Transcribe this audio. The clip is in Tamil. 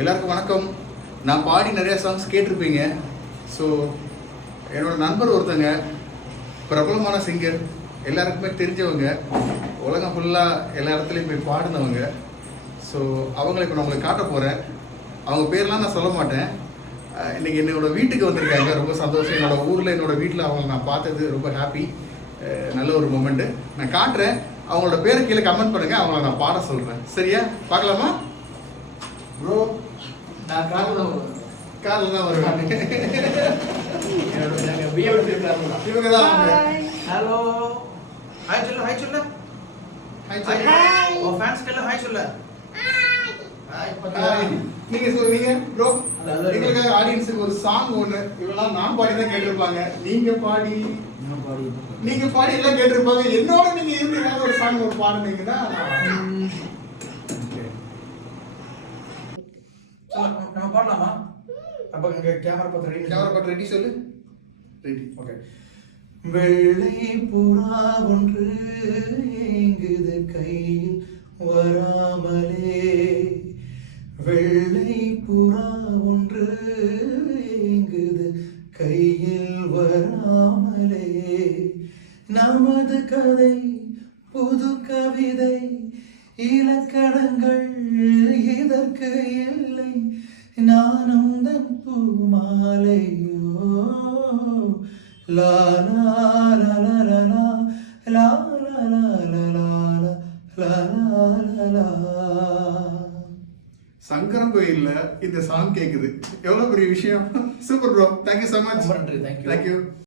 எல்லாருக்கும் வணக்கம். நான் பாடி நிறைய சாங்ஸ் கேட்டிருப்பீங்க. ஸோ என்னோட நண்பர் ஒருத்தங்க பிரபலமான சிங்கர், எல்லாருக்குமே தெரிஞ்சவங்க, உலகம் ஃபுல்லாக எல்லா இடத்துலையும் போய் பாடினவங்க. ஸோ அவங்களை இப்போ நான் உங்களுக்கு காட்ட போகிறேன். அவங்க பேர்லாம் நான் சொல்ல மாட்டேன். இன்றைக்கி என்னோட வீட்டுக்கு வந்திருக்காங்க. ரொம்ப சந்தோஷம். என்னோடய ஊரில் என்னோடய வீட்டில் அவங்க நான் பார்த்தது ரொம்ப ஹாப்பி. நல்ல ஒரு மொமெண்ட்டு. நான் காட்டுறேன். அவங்களோட பேரை கீழே கமெண்ட் பண்ணுங்கள். அவங்கள நான் பாட சொல்கிறேன். சரியா? பார்க்கலாமா? ப்ரோ, நான் காரில் தான் வருவேன். இவங்க தான். ஹலோ, ஹாய் சொல்லு, ஹாய் சொல்லு, ஹாய். ஓ ஃபேன்ஸ் கல்ல ஹாய் சொல்லு. ஹாய். நீங்க சொல்றீங்க ப்ரோ. எங்களுக்காக ஆடியன்ஸுக்கு ஒரு சாங் ஒன்று இவெல்லாம் நான் பாடி தான் கேட்டிருப்பாங்க. நீங்க பாடி எல்லாம் கேட்டிருப்பாங்க. என்னோட நீங்க இருந்து ஏதாவது ஒரு சாங் ஒரு பாடுனீங்கன்னா நம்ம பாடலாமா? அப்ப இங்க கேமரா பார்த்து ரெடி சொல்லு. ரெடி. ஓகே. வெள்ளை புறா ஒன்று ஏங்குது கையில் வராமலே, வெள்ளை புறா ஒன்று ஏங்குது கையில் வராமலே, நமது கதை புது கவிதை, இலக்கணங்கள் இதற்கு இல்லை, நானும் தன் பூமாலையோ. லா லா லா லா லா லா லா லா லா லா லா லா. சங்கரன் கோயில்ல இந்த சாங் கேக்குது. எவ்வளவு பெரிய விஷயம். Super bro. Thank you so much. நன்றி. தேங்க்யூ.